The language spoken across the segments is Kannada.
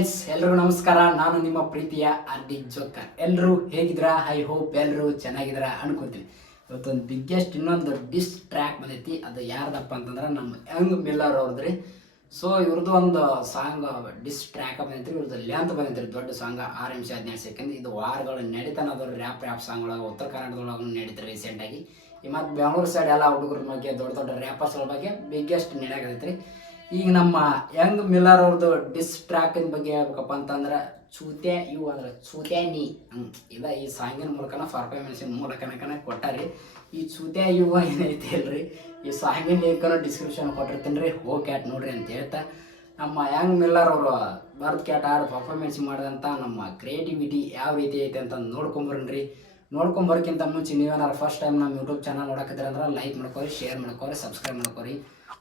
ಫ್ರೆಂಡ್ಸ್, ಎಲ್ರಿಗೂ ನಮಸ್ಕಾರ. ನಾನು ನಿಮ್ಮ ಪ್ರೀತಿಯ ಆರ್.ಡಿ. ಜೋಕರ್. ಎಲ್ಲರೂ ಹೇಗಿದ್ದೀರಾ? ಐ ಹೋಪ್ ಎಲ್ಲರೂ ಚೆನ್ನಾಗಿದ್ದೀರಾ ಅನ್ಕೋತೀನಿ. ಇವತ್ತೊಂದು ಬಿಗ್ಗೆಸ್ಟ್ ಇನ್ನೊಂದು ಡಿಸ್ ಟ್ರ್ಯಾಕ್ ಬಂದೈತಿ. ಅದು ಯಾರ್ದಪ್ಪ ಅಂತಂದ್ರೆ ನಮ್ಮ ಯಂಗ್ ಮಿಲ್ಲರ್ ಅವ್ರದ್ರಿ. ಸೊ ಇವ್ರದ್ದು ಒಂದು ಸಾಂಗ್ ಡಿಸ್ ಟ್ರ್ಯಾಕ್ ಬಂದೈತ್ರಿ. ಇವ್ರದ್ದು ಲೆಂತ್ ಬಂದೈತ್ರಿ, ದೊಡ್ಡ ಸಾಂಗ್ 6 ನಿಮಿಷ 17 ಸೆಕೆಂಡ್. ಇದು ವಾರಗಳು ನಡೀತಾನದವ್ರು ರ್ಯಾಪ್ ಸಾಂಗ್ ಒಳಗೆ ಉತ್ತರ ಕರ್ನಾಟಕದೊಳಗೆ ನಡೀತಾರೆ ರೀಸೆಂಟಾಗಿ. ಈ ಮತ್ತು ಬೆಂಗಳೂರು ಸೈಡ್ ಎಲ್ಲ ಹುಡುಗರ ಬಗ್ಗೆ ದೊಡ್ಡ ದೊಡ್ಡ ರ್ಯಾಪರ್ಸ್ಗಳ ಬಗ್ಗೆ ಬಿಗ್ಗೆಸ್ಟ್ ನಡೆಯಾಗತೈತ್ರಿ. ಈಗ ನಮ್ಮ ಯಂಗ್ ಮಿಲ್ಲರ್ ಅವ್ರದ್ದು ಡಿಸ್ ಟ್ರ್ಯಾಕಿನ ಬಗ್ಗೆ ಹೇಳ್ಬೇಕಪ್ಪ ಅಂತಂದ್ರೆ ಚೂತೆ ಇವು ಅಂದ್ರೆ ಚೂತೆ ನೀ ಇದ ಈ ಸಾಂಗಿನ ಮೂಲಕನ ಪರ್ಫಾರ್ಮೆನ್ಸಿನ ಮೂಲಕನ ಕೊಟ್ಟಾರಿ. ಈ ಚೂತೆ ಇವು ಏನೈತಿ ಅಲ್ರಿ, ಈ ಸಾಂಗಿನ ಲಿಂಕನ್ನು ಡಿಸ್ಕ್ರಿಪ್ಷನ್ ಕೊಟ್ಟಿರ್ತೀನಿ ರೀ, ಹೋಗಿ ಕ್ಯಾಟ್ ನೋಡ್ರಿ ಅಂತ ಹೇಳ್ತಾ ನಮ್ಮ ಯಂಗ್ ಮಿಲ್ಲರ್ ಅವರು ಬರ್ದ್ ಕ್ಯಾಟ್ ಆಡ್ ಪರ್ಫಾರ್ಮೆನ್ಸ್ ಮಾಡಿದಂಥ ನಮ್ಮ ಕ್ರಿಯೇಟಿವಿಟಿ ಯಾವ ರೀತಿ ಐತೆ ಅಂತ ನೋಡ್ಕೊಂಬರ್ರಿ. ನೋಡ್ಕೊಂಬರ್ಕಿಂತ ಮುಂಚೆ ನೀವೇನಾರು ಫಸ್ಟ್ ಟೈಮ್ ನಮ್ಮ ಯೂಟ್ಯೂಬ್ ಚಾನಲ್ ನೋಡಕತ್ತೀರ ಅಂದ್ರೆ ಲೈಕ್ ಮಾಡ್ಕೋರಿ, ಶೇರ್ ಮಾಡ್ಕೋರಿ, ಸಬ್ಸ್ಕ್ರೈಬ್ ಮಾಡ್ಕೋರಿ.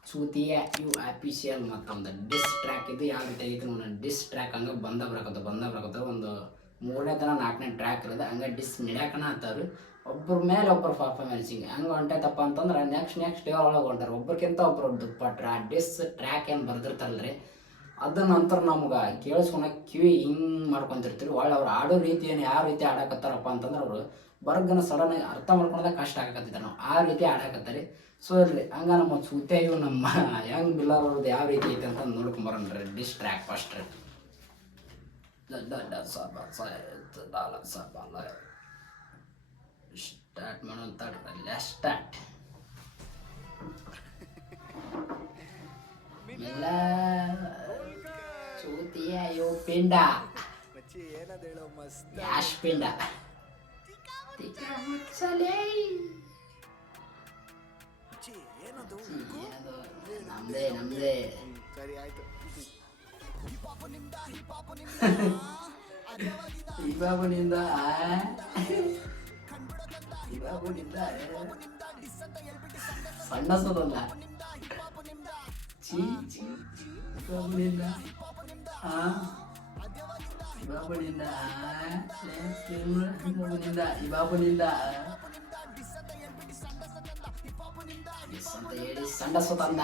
ಚೂತಿಯ ಇವು ಅಫಿಷಿಯಲ್ ಮತ್ತೊಂದು ಡಿಸ್ ಟ್ರ್ಯಾಕ್ ಇದು ಯಾವ ರೀತಿ ಐತಿ ನೋಡಿ. ಡಿಸ್ ಟ್ರ್ಯಾಕ್ ಹಂಗೆ ಬಂದ ಬರಕತ್ತ ಒಂದು 3ನೇ ತನ 4ನೇ ಟ್ರ್ಯಾಕ್ ಇರೋದು ಹಂಗೆ ಡಿಸ್ ನಡೆಯಕನ ಅಂತಾರೆ. ಒಬ್ಬರ ಮೇಲೆ ಒಬ್ಬರು ಪರ್ಫಾರ್ಮೆನ್ಸಿಂಗ್ ಹಂಗೆ ಹೊಂಟೈತಪ್ಪ ಅಂತಂದ್ರೆ ನೆಕ್ಸ್ಟ್ ಡೇ ಒಳಗೆ ಹೊಂಟಾರೆ. ಒಬ್ಬರಿಗಿಂತ ಒಬ್ಬರು ದುಪ್ಪಟ್ರ ಡಿಸ್ ಟ್ರ್ಯಾಕ್ ಏನು ಬರ್ದಿರ್ತಾರಲ್ರಿ, ಅದ ನಂತರ ನಮ್ಗೆ ಕೇಳಿಸ್ಕೊಳಕ್ಕೆ ಕಿವಿ ಹಿಂಗೆ ಮಾಡ್ಕೊತಿರ್ತೀವಿ. ಒಳ್ಳೆ ಅವ್ರು ಆಡೋ ರೀತಿ ಏನು ಯಾವ ರೀತಿ ಆಡಕತ್ತಾರಪ್ಪ ಅಂತಂದ್ರೆ ಅವರು ಬರ್ಗನ ಸಡನ್ನಾಗಿ ಅರ್ಥ ಮಾಡ್ಕೊಳೋದೇ ಕಷ್ಟ ಆಗಕತ್ತಿದ್ದಾರೆ. ನಾವು ಆ ರೀತಿ ಆಡಕತ್ತಾರೆ. ಸೊ ಇರ್ರಿ ಹಂಗೆ ನಮ್ಮ ಚೂತೆ ಇವು ನಮ್ಮ ಯಂಗ್ ಮಿಲ್ಲರ್ ಅವ್ರದ್ದು ಯಾವ ರೀತಿ ಐತೆ ಅಂತ ನೋಡ್ಕೊಂಬರೋಣ್ರಿ. ಡಿಸ್ ಟ್ರ್ಯಾಕ್ ಫಸ್ಟ್ ರೀ. ಸ್ಟಾರ್ಟ್ ಮಾಡೋಂತ ಸ್ಟಾರ್ಟ್ ಮಿಲ್ಲ ಚೂತಿಯ ಇವು ಪಿಂಡ ಯಾಶ್ ಪಿಂಡ ನಮ್ದೇ ಸರಿ ಆಯ್ತು. ಇಬಾಬುನಿಂದ ಸಣ್ಣ ಸೋದಲ್ಲ ಚೀ ಇಬಾಬುನಿಂದ ಇಬಾಬುನಿಂದ ಅಂತ ಹೇಳಿ ಸಣ್ಣ ಸೋತಂದ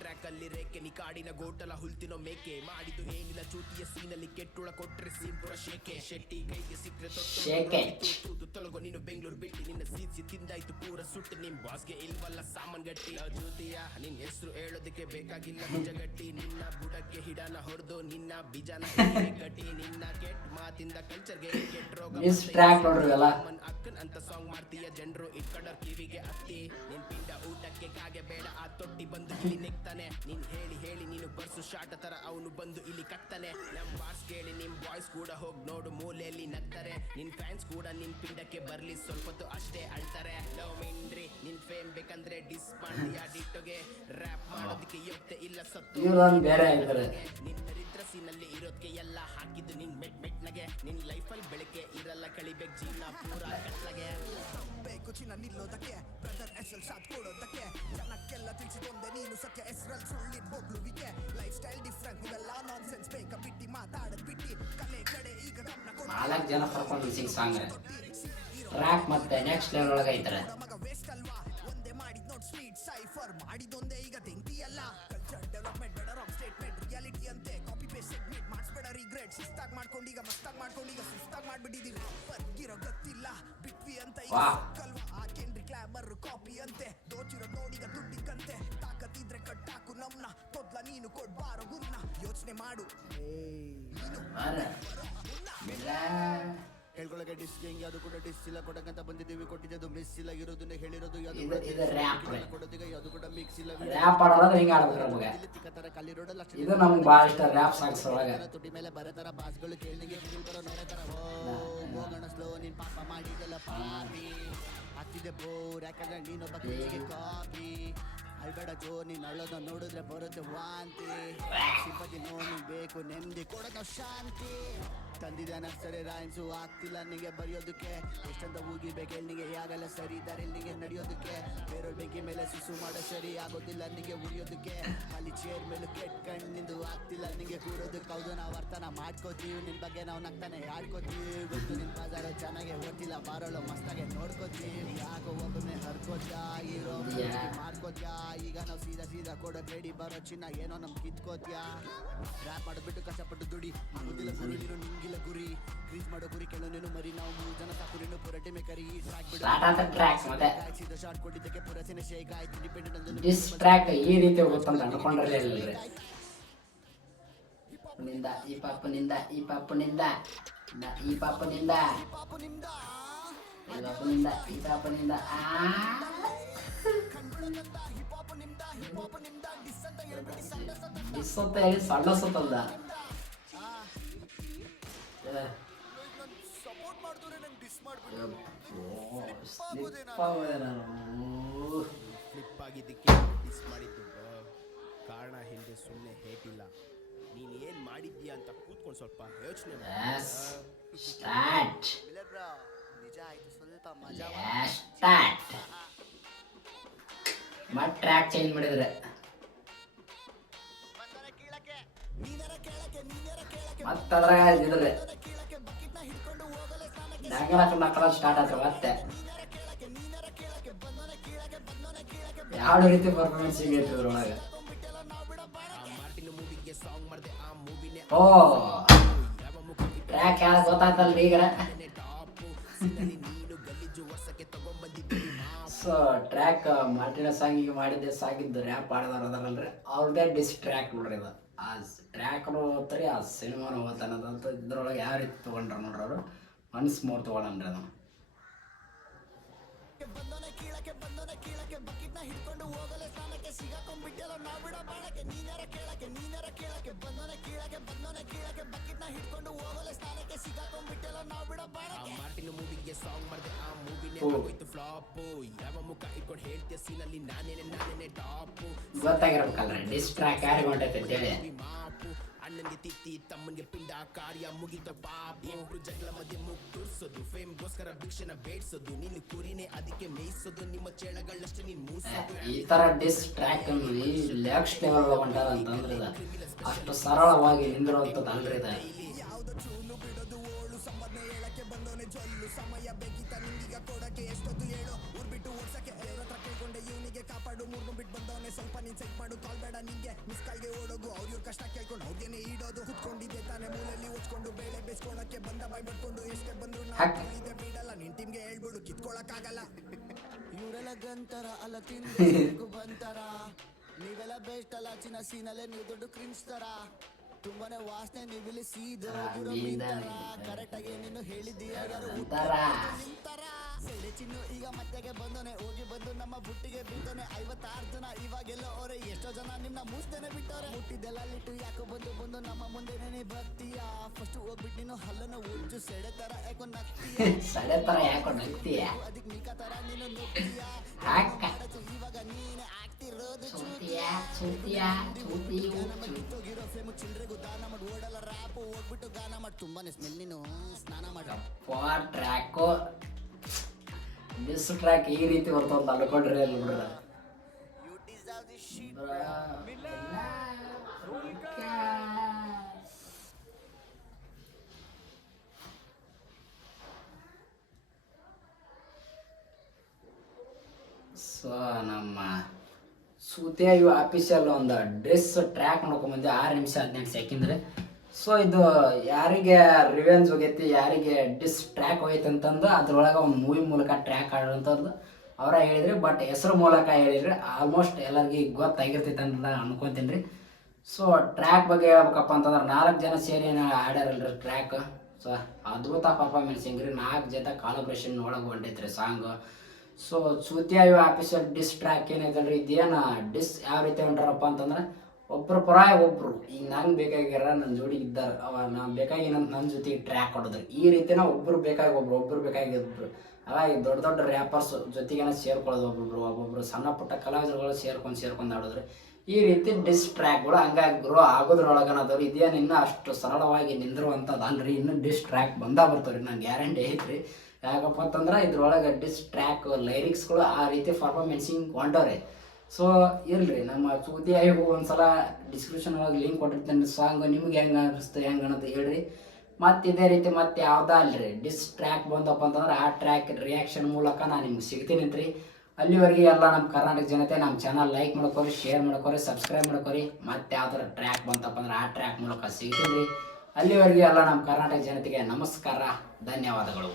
ಟ್ರ್ಯಾಕಲ್ಲಿ ರೇಕೆ ನಿ ಕಾಡಿನ ಗೋಟಲ ಹುಲ್ತಿನೋ ಮೇಕೆ ಮಾಡಿದ್ದು ಏನಿಲ್ಲ ಚೂತಿಯ ಸೀನಲ್ಲಿ ಕೆಟ್ಟುಳ ಕೊಟ್ರೆ ಸೀಪುರ ಶೇಕೆ ಶೆಟ್ಟಿ ಕೈಗೆ ಸಿಕ್ಕರೆ ತೊಟ್ಟು ತೊಳಗೋ ನೀನು ಬೆಂಗಳೂರು ಬಿಟ್ಟು ನಿನ್ನ ಸೀಸಿ ತಿಂದಾಯ್ತು ಪೂರ ಸುಟ್ಟು ನಿಮ್ ಬಾಸ್ಗೆ ಇಲ್ವಲ್ಲ ಸಾಮಾನ್ ಗಟ್ಟಿ ಜ್ಯೋತಿಯ ನಿನ್ ಹೆಸರು ಹೇಳೋದಕ್ಕೆ ಬೇಕಾಗಿಲ್ಲ ನಿಜಗಟ್ಟಿ ನಿನ್ನ ಬುಡಕ್ಕೆ ಹಿಡನ ಹೊಡೆದು ನಿನ್ನ ಬೀಜನ ಗಟ್ಟಿ ನಿನ್ನ ಕೆಟ್ಟ ಮಾತಿಂದ ಕಲ್ಚರ್ಗೆ ಕೆಟ್ಟ ರೋಗ ಅಕ್ಕನ್ ಅಂತ ಸಾಂಗ್ ಮಾಡ್ತೀಯ ಜನರು ಇಟ್ಕೊಂಡ ಕಿವಿಗೆ ಹತ್ತಿ ನಿನ್ ಪಿಂಡ ಊಟಕ್ಕೆ ಕಾಗೆ ಬೇಡ ಆ ತೊಟ್ಟಿ ಬಂದು ಇಲ್ಲಿ ನೆಕ್ತಾನೆ ನೀನ್ ಹೇಳಿ ನೀನು ಬರ್ಸು ಶಾಟ ತರ ಅವನು ಬಂದು ಇಲ್ಲಿ ಕಟ್ತಾನೆ. ನಮ್ ಬಾಸ್ ಕೇಳಿ ನಿಮ್ ಬಾಯ್ಸ್ ಕೂಡ ಹೋಗ್ ನೋಡು ಮೂಲೆಯಲ್ಲಿ ನಗ್ತಾರೆ. ನಿನ್ ಫ್ಯಾನ್ಸ್ ಕೂಡ ನಿನ್ ಪಿಂಡಕ್ಕೆ ಬರ್ಲಿ ಸ್ವಲ್ಪತ್ತು ಅಷ್ಟೇ ಅಳ್ತಾರೆ. ಲವ್ ಮಿಂಡ್ರಿ ನಿನ್ ಫೇಮ್ ಬೇಕಂದ್ರೆ ಡಿಸ್ ಮಾಡ್ತೀಯ ಡಿಟ್ಟೋಗೆ ರ್ಯಾಪ್ ಮಾಡೋದಕ್ಕೆ ಯೋಗ್ಯತೆ ಇಲ್ಲ ಸತ್ತು ನಿನ್ನ ರಿದ್ರಸಿನಲ್ಲಿ ಇರೋದಕ್ಕೆ ಎಲ್ಲ ಹಾಕಿದ್ದು ನಿನ್ ಮೆಟ್ನಗೆ ನಿನ್ ಲೈಫಲ್ಲಿ ಬೆಳಕೆ ಇರಲ್ಲ ಕಳಿಬೇಕು ಜೀವನ ಪೂರ ಕಟ್ಲಗೆ ಬೇಕು ಚಿನ್ನ ನಿಲ್ಲೋದಕ್ಕೆ ಬ್ರದರ್ ಎಸ್ಎಲ್ ಸಾಥ್ ಕೊಡೋದಕ್ಕೆ ಜನಕ್ಕೆಲ್ಲ ತಿಳಿಸಿದೊಂದೆ ನೀನು ಸತ್ಯ ಹೆಸರಲ್ಲಿ ಸುಳ್ಳಿನ ಹೋಗ್ಲುವಿಕೆ ಲೈಫ್ ಸ್ಟೈಲ್ ಡಿಫ್ರೆಂಟ್ ಇವೆಲ್ಲ ನಾನ್ ಸೆನ್ಸ್ ಬೇಕ ಬಿಟ್ಟಿ ಮಾತಾಡದ್ ಬಿಟ್ಟಿ ಕಲೆ ಕಡೆ ಈಗ ಗಮನ ಕೊಡು. 4 ಜನ ಪರ್ಫಾರ್ಮೆನ್ಸಿಂಗ್ ಸಾಂಗ್ ಟ್ರ್ಯಾಕ್ ಮತ್ತೆ ನೆಕ್ಸ್ಟ್ ಲೆವೆಲ್ ಒಳಗೆ ಐತಾರೆ. ಮಗ ವೇಸ್ಟ್ ಅಲ್ವಾ ಒಂದೇ ಮಾಡಿದ್ ನೋಡ್ ಸ್ವೀಟ್ ಸೈಫರ್ ಮಾಡಿದೊಂದೇ ಈಗ ತೆಂಗಿಯಲ್ಲ ಕಲ್ಚರ್ ಡೆವಲಪ್ಮೆಂಟ್ ಬೇಡ ರಾಂಗ್ ಸ್ಟೇಟ್ಮೆಂಟ್ ರಿಯಾಲಿಟಿ ಅಂತೆ ಕಾಪಿ ಪೇಸ್ಟ್ ಸೆಗ್ಮೆಂಟ್ ಮಾಡಿಸ್ಬೇಡ ರಿಗ್ರೆಟ್ ಶಿಸ್ತಾಗಿ ಮಾಡ್ಕೊಂಡೀಗ ಮಸ್ತಾಗಿ ಮಾಡ್ಕೊಂಡೀಗ ಸುಸ್ತಾಗಿ ಮಾಡ್ಬಿಟ್ಟಿದೀವಿ ಬರ್ಗಿರೋ ಗೊತ್ತಿಲ್ಲ ಬಿಟ್ವಿ ಅಂತ ಈಗ ಕಲ್ವಾ ಆಕೆಂಡ್ರಿ ಕ್ಲಾಮರ್ ಕಾಪಿ ಅಂತೆ ದೋಚಿರೋ ನೋಡಿಗ ದುಡ್ಡಿಗಂತೆ ತಾಕತ್ತಿದ್ರೆ ಕಟ್ಟಾಕು ನಮ್ನ ತೊದ್ಲ ನೀನು ಕೊಡ್ಬಾರೋ ಗುಮ್ನ ಯೋಚನೆ ಮಾಡು ಹೇಳ್ಕೊಳಗೆ ಡಿಸ್ ಹೆಂಗೆ ಅದು ಕೂಡ ಡಿಸ್ ಇಲ್ಲ ಕೊಡಕಂತ ಬಂದಿದ್ದೀವಿ ಕೊಟ್ಟಿದ್ದು ಮಿಸ್ ಇಲ್ಲ ಇರೋದನ್ನ ಹೇಳಿರೋದು ಕೊಡೋದೀಗ ಯಾವುದು ಕೂಡ ಮಿಕ್ಸ್ ಇಲ್ಲ ರ್ಯಾಪ್ ಆಡೋದು ಹಿಂಗೆ ಆಡ್ತಾರೆ ನಮಗೆ. ಇದು ನಮ್ಗೆ ಭಾಳ ಇಷ್ಟ ರ್ಯಾಪ್ ಸಾಂಗ್ಸ್ ಒಳಗೆ. ತುಟಿ ಮೇಲೆ ಬರತರ ಬಾಸ್ಗಳು ಕೇಳಿಗೆ ಬರೋ ನೋಡತರ ಹೋಗೋಣ ಸ್ಲೋ ನೀನ್ ಪಾಪ ಮಾಡಿದೆಲ್ಲ ಪಾಪಿ ಆಗ್ತಿದೆ ಬೋರ್ ಯಾಕಂದ್ರೆ ನೀನೊಬ್ಬ ಕೆಜಿಗೆ ಕಾಪಿ ಅಲ್ಬೇಡ ಜೋ ನೀನ್ ಅಳ್ಳೋದ ನೋಡಿದ್ರೆ ಬರುತ್ತೆ ವಾಂತಿ ಸಿಂಪತಿ ನೋವು ಬೇಕು ನೆಮ್ಮದಿ ಕೊಡೋದ ಶಾಂತಿ ತಂದಿದೆ ನರ್ಸರಿ ರೈನ್ಸು ಆಗ್ತಿಲ್ಲ ನಿಂಗೆ ಬರೆಯೋದಕ್ಕೆ ಎಷ್ಟಂತ ಹೋಗಿಬೇಕು ನಿಂಗೆ ಯಾಗಲ್ಲ ಸರಿ ದಾರಿ ನಿಂಗೆ ನಡೆಯೋದಕ್ಕೆ ಬೇರೆಯವ್ರ ಬೆಂಕಿ ಮೇಲೆ ಸುಸು ಮಾಡೋ ಸರಿ ಆಗೋದಿಲ್ಲ ನಿಂಗೆ ಉರಿಯೋದಕ್ಕೆ ಅಲ್ಲಿ ಚೇರ್ ಮೇಲೆ ಕೆಟ್ಕಂಡು ನಿಂದು ಆಗ್ತಿಲ್ಲ ನಿಂಗೆ ಕೂರೋದಕ್ಕೆ ಹೌದು ನಾವು ಅರ್ಥನ ಮಾಡ್ಕೋತೀವಿ ನಿನ್ ಬಗ್ಗೆ ನಾವು ನಗ್ತಾನೆ ಆಡ್ಕೋತೀವಿ ಗೊತ್ತು ನಿನ್ ಬಾಜಾರ ಚೆನ್ನಾಗೆ ಓದ್ತಿಲ್ಲ ಬಾರೋಳು ಮಸ್ತಾಗೆ ನೋಡ್ಕೋತೀವಿ ಯಾಕೋ ಒಬ್ಬನೇ ಹರ್ಕೋ ಮಾಡ್ಕೋತ್ಯಾ ಈಗ ನಾವು ಸೀದಾ ಕೊಡೋಕ್ ರೆಡಿ ಬರೋ ಚಿನ್ನ ಏನೋ ನಮ್ ಕಿತ್ಕೋತ್ಯಾ ರ್ಯಾಪ್ ಮಾಡ್ಬಿಟ್ಟು ಕಷ್ಟಪಟ್ಟು ದುಡಿ ಆಗೋದಿಲ್ಲ ಗುರು ನೀನು ನಿಂಗಿಲ್ಲ ಗುರಿ ಕ್ರೀಸ್ ಮಾಡೋ ಗುರಿ ಕೇಳೋ ನೀನು ಮರಿ ನಾವು 3 ಜನ ಸಾಕು ನೀನು ಪೂರ ಟೀಮೆ ಕರಿ ಟ್ರ್ಯಾಕ್ ಮತ್ತೆ ಸೀದಾ ಶಾರ್ಟ್ ಕೊಟ್ಟಿದ್ದಕ್ಕೆ ಪೂರ ಸಿನೆ ಶೇಕ್ ಆಯ್ತು ಡಿಪೆಂಡೆಂಟ್ ಅಂದ್ರೆ ಡಿಸ್ ಟ್ರ್ಯಾಕ್ ಈ ರೀತಿ ಹೋಗುತ್ತಂತ ಅನ್ಕೊಂಡ್ರಲ್ಲೇ ಈ ಪಾಪನಿಂದ ಡಿಸ್ ಅಂತ ಹೇಳಿ ಸಣ್ಣ ಸುತ್ತಲ್ದ ಸಪೋರ್ಟ್ ಮಾಡಿದ್ರೆ ನಂಗೆ ಡಿಸ್ ಫ್ಲಿಪ್ ಆಗಿದ್ದಕ್ಕೆ ಡಿಸ್ ಮಾಡಿದ್ದು ಕಾರಣ ಹಿಂದೆ ಸುಮ್ಮನೆ ಹೇಟಿಲ್ಲ ನೀನು ಏನು ಮಾಡಿದ್ಯಾ ಅಂತ ಕೂತ್ಕೊಂಡು ಸ್ವಲ್ಪ ಯೋಚನೆ ಸ್ಟಾರ್ಟ್ ನಿಜ ಆಯ್ತು ಸ್ವಲ್ಪ ಮಜಾ ಸ್ಟಾರ್ಟ್ ಮತ್ತೆ ಟ್ರ್ಯಾಕ್ ಚೇಂಜ್ ಮಾಡಿದ್ರೆ ಮತ್ತದ್ರಾಗ ಇದ್ರೆ ನಕಲ ಸ್ಟಾರ್ಟ್ ಆದ್ರೆ ಮತ್ತೆ ಯಾವ ರೀತಿ ಪರ್ಫಾರ್ಮೆನ್ಸ್ ಸಿಗೈತೆ ಇದ್ರೊಳಗೆ ಓ ಟ್ರ್ಯಾಕ್ ಯಾರು ಗೊತ್ತಾಗ್ತಲ್ರಿ ಈಗ ಸೊ ಟ್ರ್ಯಾಕ್ ಮಾರ್ಟಿನ ಸಾಂಗಿಗೆ ಮಾಡಿದ್ದೆ ಸಾಗಿದ್ದು ರ್ಯಾಪ್ ಆಡಿದವ್ರು ಅದಾರಲ್ರಿ ಅವ್ರದ್ದೇ ಡಿಸ್ ಟ್ರ್ಯಾಕ್ ನೋಡ್ರಿ ಇದು ಆ ಟ್ರ್ಯಾಕ್ನು ಓದ್ತಾರೆ ಆ ಸಿನಿಮಾನು ಓದ್ತಾನದಂತ ಇದ್ರೊಳಗೆ ಯಾವ ರೀತಿ ತೊಗೊಂಡ್ರ ನೋಡ್ರಿ ಅವರು ಮನ್ಸು ಮೂರು ತೊಗೊಳನ್ರಿ ಅದನ್ನು ಗೊತ್ತಾಗಿರ್ಬೇಕಲ್ರಿ ಡಿಸ್ ಟ್ರ್ಯಾಕ್ ಯಾರಿಗೆ ಹೊಂಟೈತೆ ಅಂತೇಳಿ ಅಣ್ಣನಿಗೆ ತಿತ್ತಿ ತಮ್ಮನಿಗೆ ಪಿಂಡ ಕಾರ್ಯ ಮುಗಿತ ಪಾಪ ಒಬ್ರು ಜಗಳ ಮಧ್ಯೆ ಮುಗ್ತುರ್ಸೋದು ಫೇಮ್ಗೋಸ್ಕರ ಭಿಕ್ಷೆನ ಬೇಡ್ಸೋದು ನೀನು ಕುರಿನೇ ಅದಕ್ಕೆ ಮೇಯಿಸೋದು ನಿಮ್ಮ ಚೇಳಗಳಷ್ಟೇ ನೀನು ಮೂಸೋದು ಈ ತರ ಡಿಸ್ ಟ್ರ್ಯಾಕ್ ಈ ನೆಕ್ಸ್ಟ್ ಲೆವೆಲ್ ಹೊಂಟಾರ ಅಂತಂದ್ರೆ ಅಷ್ಟು ಸರಳವಾಗಿ ನಿಂದಿರುವಂಥದ್ದು ಅಲ್ರಿ ಇದು ಯಾವ್ದು ಚೂಲು ಬಿಡೋದು ಓಳು ಸಂಬಂಧ ಹೇಳಕ್ಕೆ ಬಂದೋನೆ ಜೊಲ್ಲು ಸಮಯ ಬೇಕಿತ್ತ ನಿಂಗೀಗ ಕೊಡಕ್ಕೆ ಎಷ್ಟೊತ್ತು ಹೇಳು ಊರ್ಬಿಟ್ಟು ಓಡ್ಸಕ್ಕೆ ಅವ್ರ ಹತ್ರ ಕೇಳ್ಕೊಂಡೆ ಇವನಿಗೆ ಕಾಪಾಡು ಮೂರ್ನು ಬಿಟ್ಟು ಬಂದವನೆ ಸ್ವಲ್ಪ ನೀನ್ ಸೆಟ್ ಮಾಡು ಕಾಲ್ ಬೇಡ ನಿಂಗೆ ಮಿಸ್ ಕಾಲ್ಗೆ ಓಡೋಗು ಅವ್ರ ಕಷ್ಟ ಕೇಳ್ಕೊಂಡು ಅವ್ರಿಗೇನೆ ಈಡೋದು ಕುತ್ಕೊಂಡಿದ್ದೆ ತಾನೆ ಮೂಲೆಯಲ್ಲಿ ಉಚ್ಕೊಂಡು ಬೇಳೆ ಬೇಯಿಸ್ಕೊಳಕ್ಕೆ ಬಂದ ಬಾಯ್ ಬಿಟ್ಕೊಂಡು ಎಷ್ಟೇ ಬಂದ್ರು ಇದೆ ಬಿಡಲ್ಲ ನಿನ್ ಟೀಮ್ಗೆ ಹೇಳ್ಬಿಡು ಕಿತ್ಕೊಳಕ್ಕಾಗಲ್ಲ ಇವರೆಲ್ಲ ಗಂತರ ಅಲ್ಲ ತಿಂದು ಬಂತರ ನೀವೆಲ್ಲ ಬೆಸ್ಟ್ ಅಲ್ಲ ಚಿನ್ನ ಸೀನಲ್ಲೇ ನೀವು ದೊಡ್ಡ ಕ್ರಿಮ್ಸ್ ತರ ತುಂಬಾನೇ ವಾಸನೆ ನೀವಿಲ್ಲಿ ಸೀದೋ ಕರೆಕ್ಟ್ ಆಗಿ ನೀನು ಹೇಳಿದ್ದೀಯ ಸೆಡೆ ಚಿನ್ನು ಈಗ ಮತ್ತೆಗೆ ಬಂದೋನೆ ಹೋಗಿ ಬಂದು ನಮ್ಮ ಬುಟ್ಟಿಗೆ ಬಿದ್ದೋನೆ 56 ಜನ ಇವಾಗೆಲ್ಲ ಅವರೇ ಎಷ್ಟೋ ಜನ ನಿಮ್ನ ಮೂಸ್ತೇನೆ ಬಿಟ್ಟವ್ರೆ ಹುಟ್ಟಿದ್ದೆಲ್ಲ ಲಿಟ್ಟು ಯಾಕೋ ಬಂದು ನಮ್ಮ ಮುಂದೆನೆ ನೀ ಬರ್ತೀಯ ಫಸ್ಟ್ ಹೋಗ್ಬಿಟ್ಟು ನೀನು ಹಲ್ಲನ್ನು ಉಜ್ಜು ಸೆಡೆ ತರ ಯಾಕೋ ನಗ್ತೀಯ ಅದಕ್ಕೆ ಮಿಕ್ಕ ತರ ನೀನು ನುಗ್ತೀಯ ಇವಾಗ ನೀನೆ ಆಗ್ತಿರೋದು ಕಿತ್ತೋಗಿರೋ ಫೇಮು ಚಿಲ್ಡ್ರಿಗೂ ದಾನ ಮಾಡಿ ಓಡಲ್ಲ ರ್ಯಾಪು ಹೋಗ್ಬಿಟ್ಟು ಗಾನ ಮಾಡಿ ತುಂಬಾನೇ ಸ್ಮೆಲ್ ನೀನು ಸ್ನಾನ ಮಾಡಿ ಟ್ರ್ಯಾಕು ಡಿಸ್ ಟ್ರ್ಯಾಕ್ ಈ ರೀತಿ ಬರ್ತವಂತ ಅನ್ಕೊಂಡ್ರಿ ಅಲ್ಲಿ ಬಿಡ್ರ ಸೊ ನಮ್ಮ ಸೂತ್ಯ ಇವು ಆಫೀಸಲ್ಲಿ ಒಂದು ಡ್ರೆಸ್ ಟ್ರ್ಯಾಕ್ ನೋಡ್ಕೊಂಬಂದೆ 6 ನಿಮಿಷ 15 ಸೆಕೆಂಡ್ ರೀ ಸೊ ಇದು ಯಾರಿಗೆ ರಿವೆಂಜ್ ಹೋಗೈತಿ ಯಾರಿಗೆ ಡಿಸ್ ಟ್ರ್ಯಾಕ್ ಹೋಗೈತೆ ಅಂತಂದು ಅದ್ರೊಳಗೆ ಒಂದು ಮೂವಿ ಮೂಲಕ ಟ್ರ್ಯಾಕ್ ಆಡೋಂಥದ್ದು ಅವರ ಹೇಳಿದ್ರಿ ಬಟ್ ಹೆಸರು ಮೂಲಕ ಹೇಳಿದ್ರಿ ಆಲ್ಮೋಸ್ಟ್ ಎಲ್ಲರಿಗೆ ಗೊತ್ತಾಗಿರ್ತೈತೆ ಅಂತ ಅನ್ಕೊತೀನಿ ರೀ ಸೊ ಟ್ರ್ಯಾಕ್ ಬಗ್ಗೆ ಹೇಳ್ಬೇಕಪ್ಪ ಅಂತಂದ್ರೆ 4 ಜನ ಸೇರಿ ಆಡ್ಯಾರಲ್ರಿ ಟ್ರ್ಯಾಕ್ ಸೊ ಅದ್ಭುತ ಪರ್ಫಾರ್ಮೆನ್ಸಿಂಗ್ ರೀ 4 ಜೊತೆ ಕಾಲಬ್ರೇಷನ್ ಒಳಗೆ ಹೊಂಟೈತ್ರಿ ಸಾಂಗು ಸೊ ಸೂತ್ಯ ಇವು ಆಫೀಸರ್ ಡಿಸ್ ಟ್ರ್ಯಾಕ್ ಏನೈತಲ್ರಿ ಇದೇನು ಡಿಸ್ ಯಾವ ರೀತಿ ಹೊಂಟಾರಪ್ಪ ಅಂತಂದ್ರೆ ಒಬ್ಬರು ಪರಾಯ ಒಬ್ಬರು ಈಗ ನಂಗೆ ಬೇಕಾಗ್ಯಾರ ನನ್ನ ಜೋಡಿ ಇದ್ದಾರೆ ನಾನು ಬೇಕಾಗಿನಂತ ನನ್ನ ಜೊತೆಗೆ ಟ್ರ್ಯಾಕ್ ಹೊಡೋದ್ರಿ ಈ ರೀತಿನ ಒಬ್ಬರು ಬೇಕಾಗಿ ಒಬ್ಬರು ಬೇಕಾಗಿದ್ರು ಹಾಗಾಗಿ ದೊಡ್ಡ ದೊಡ್ಡ ರ್ಯಾಪರ್ಸ್ ಜೊತೆಗೇನ ಸೇರ್ಕೊಳ್ಳೋದು ಒಬ್ಬೊಬ್ರು ಸಣ್ಣ ಪುಟ್ಟ ಕಲಾವಿದರುಗಳು ಸೇರ್ಕೊಂಡು ಆಡೋದ್ರಿ ಈ ರೀತಿ ಡಿಸ್ ಟ್ರ್ಯಾಕ್ಗಳು ಹಂಗಾಗಿ ಗ್ರೋ ಆಗೋದ್ರೊಳಗನದವ್ರು ಇದೇನು ಇನ್ನೂ ಅಷ್ಟು ಸರಳವಾಗಿ ನಿಂದಿರುವಂಥದ್ದು ಅಲ್ರಿ ಇನ್ನೂ ಡಿಸ್ ಟ್ರ್ಯಾಕ್ ಬರ್ತಾವ್ರಿ ನಂಗೆ ಗ್ಯಾರಂಟಿ ಐತ್ರಿ ಯಾಕಪ್ಪ ಅಂತಂದ್ರೆ ಇದ್ರೊಳಗೆ ಡಿಸ್ ಟ್ರ್ಯಾಕ್ ಲೈರಿಕ್ಸ್ಗಳು ಆ ರೀತಿ ಪರ್ಫಾರ್ಮೆನ್ಸಿಂಗ್ ಹೊಂಟವ್ರಿ ಸೊ ಇರ್ಲಿ ನಮ್ಮ ಸೂತಿಯಾಗಿಗೂ ಒಂದ್ಸಲ ಡಿಸ್ಕ್ರಿಪ್ಷನ್ ಒಳಗೆ ಲಿಂಕ್ ಕೊಟ್ಟಿರ್ತೇನೆ ಸಾಂಗ್ ನಿಮ್ಗೆ ಹೆಂಗೆ ಅನ್ನಿಸ್ತು ಹೆಂಗೆ ಅನ್ನೋದು ಹೇಳ್ರಿ ಮತ್ತು ಇದೇ ರೀತಿ ಮತ್ತೆ ಯಾವುದೋ ಅಲ್ರಿ ಡಿಸ್ ಟ್ರ್ಯಾಕ್ ಬಂದಪ್ಪ ಅಂತಂದ್ರೆ ಆ ಟ್ರ್ಯಾಕ್ ರಿಯಾಕ್ಷನ್ ಮೂಲಕ ನಾನು ನಿಮ್ಗೆ ಸಿಗ್ತೀನಿ ರೀ ಅಲ್ಲಿವರೆಗೆ ಎಲ್ಲ ನಮ್ಮ ಕರ್ನಾಟಕ ಜನತೆ ನಮ್ಮ ಚಾನಲ್ ಲೈಕ್ ಮಾಡ್ಕೊರಿ, ಶೇರ್ ಮಾಡ್ಕೊರಿ, ಸಬ್ಸ್ಕ್ರೈಬ್ ಮಾಡ್ಕೊರಿ. ಮತ್ತೆ ಯಾವ್ದಾರ ಟ್ರ್ಯಾಕ್ ಬಂತಪ್ಪ ಅಂದ್ರೆ ಆ ಟ್ರ್ಯಾಕ್ ಮೂಲಕ ಸಿಗ್ತೀವಿ. ಅಲ್ಲಿವರೆಗೆ ಎಲ್ಲ ನಮ್ಮ ಕರ್ನಾಟಕ ಜನತೆಗೆ ನಮಸ್ಕಾರ, ಧನ್ಯವಾದಗಳು.